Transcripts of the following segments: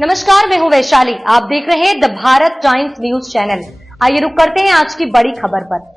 नमस्कार, मैं हूं वैशाली। आप देख रहे हैं the Bharat times news channel. आइए रुक करते हैं आज की बड़ी खबर पर।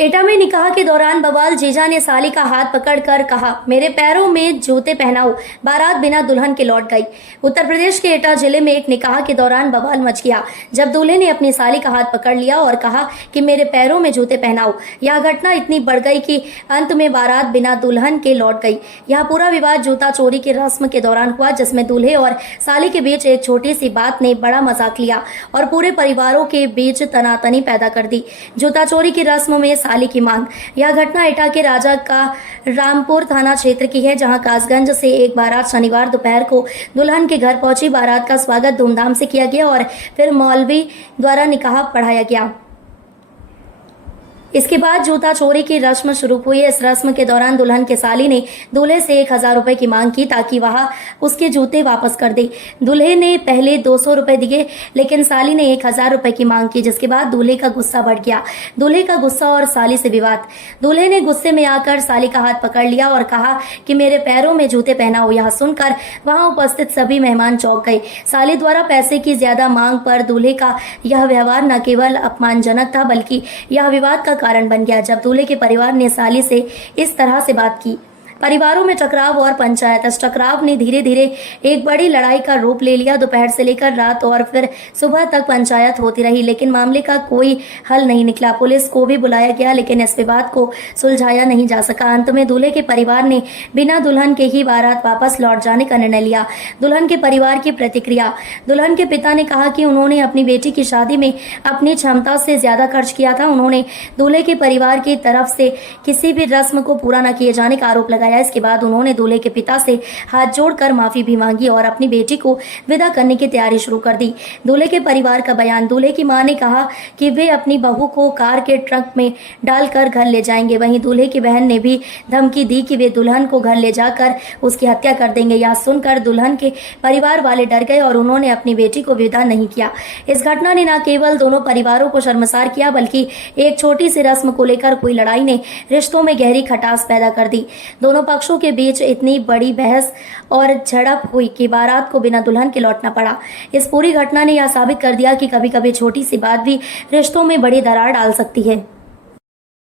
एटा में निकाह के दौरान बवाल। जीजा ने साली का हाथ पकड़कर कहा, मेरे पैरों में जूते पहनाओ। बारात बिना दुल्हन के लौट गई। उत्तर प्रदेश के एटा जिले में एक निकाह के दौरान बवाल मच गया जब दूल्हे ने अपनी साली का हाथ पकड़ लिया और कहा कि मेरे पैरों में जूते पहनाओ। यह घटना इतनी बढ़ गई कि अंत में बारात बिना दुल्हन के लौट गई। यह पूरा विवाद जूता चोरी की रस्म के दौरान हुआ, जिसमें दूल्हे और साली के बीच एक छोटी सी बात ने बड़ा मजाक लिया और पूरे परिवारों के बीच तनातनी पैदा कर दी। जूता चोरी की रस्म में साली की मांग। यह घटना एटा के राजा का रामपुर थाना क्षेत्र की है, जहां कासगंज से एक बारात शनिवार दोपहर को दुल्हन के घर पहुंची। बारात का स्वागत धूमधाम से किया गया और फिर मौलवी द्वारा निकाह पढ़ाया गया। इसके बाद जूता चोरी की रस्म शुरू हुई। इस रस्म के दौरान दुल्हन के साली ने दूल्हे से 1000 रुपए की मांग की ताकि वह उसके जूते वापस कर दे। दूल्हे ने पहले 200 रुपए दिए, लेकिन साली ने 1000 रुपए की मांग की, जिसके बाद दूल्हे का गुस्सा बढ़ गया। दूल्हे का गुस्सा और साली से विवाद। दूल्हे ने गुस्से में आकर साली का हाथ पकड़ लिया और कहा कि मेरे पैरों में जूते पहनाओ। यह सुनकर वहां उपस्थित सभी मेहमान चौंक गए। साली द्वारा पैसे की ज्यादा मांग पर दूल्हे का यह व्यवहार न केवल अपमानजनक था, बल्कि यह विवाद का कारण बन गया जब दूल्हे के परिवार ने साली से इस तरह से बात की। परिवारों में टकराव और पंचायत। इस टकराव ने धीरे धीरे एक बड़ी लड़ाई का रूप ले लिया। दोपहर से लेकर रात और फिर सुबह तक पंचायत होती रही, लेकिन मामले का कोई हल नहीं निकला। पुलिस को भी बुलाया गया, लेकिन इस विवाद को सुलझाया नहीं जा सका। अंत में दूल्हे के परिवार ने बिना दुल्हन के ही बारात वापस लौट जाने का निर्णय लिया। दुल्हन के परिवार की प्रतिक्रिया। दुल्हन के पिता ने कहा कि उन्होंने अपनी बेटी की शादी में अपनी क्षमता से ज्यादा खर्च किया था। उन्होंने दूल्हे के परिवार की तरफ से किसी भी रस्म को पूरा न किए जाने का आरोप लगाया। इसके बाद उन्होंने दूल्हे के पिता से हाथ जोड़कर माफी भी मांगी और अपनी बेटी को विदा करने की तैयारी शुरू कर दी। दूल्हे के परिवार का बयान। दूल्हे की मां ने कहा कि वे अपनी बहू को कार के ट्रंक में डालकर घर ले जाएंगे। वहीं दूल्हे की बहन ने भी धमकी दी कि वे दुल्हन को घर ले जाकर उसकी हत्या कर देंगे। यह सुनकर दुल्हन के परिवार वाले डर गए और उन्होंने अपनी बेटी को विदा नहीं किया। इस घटना ने न केवल दोनों परिवारों को शर्मसार किया, बल्कि एक छोटी सी रस्म को लेकर हुई लड़ाई ने रिश्तों में गहरी खटास पैदा कर दी। दोनों पक्षों के बीच इतनी बड़ी बहस और झड़प हुई कि बारात को बिना दुल्हन के लौटना पड़ा। इस पूरी घटना ने यह साबित कर दिया कि कभी-कभी छोटी सी बात भी रिश्तों में बड़ी दरार डाल सकती है।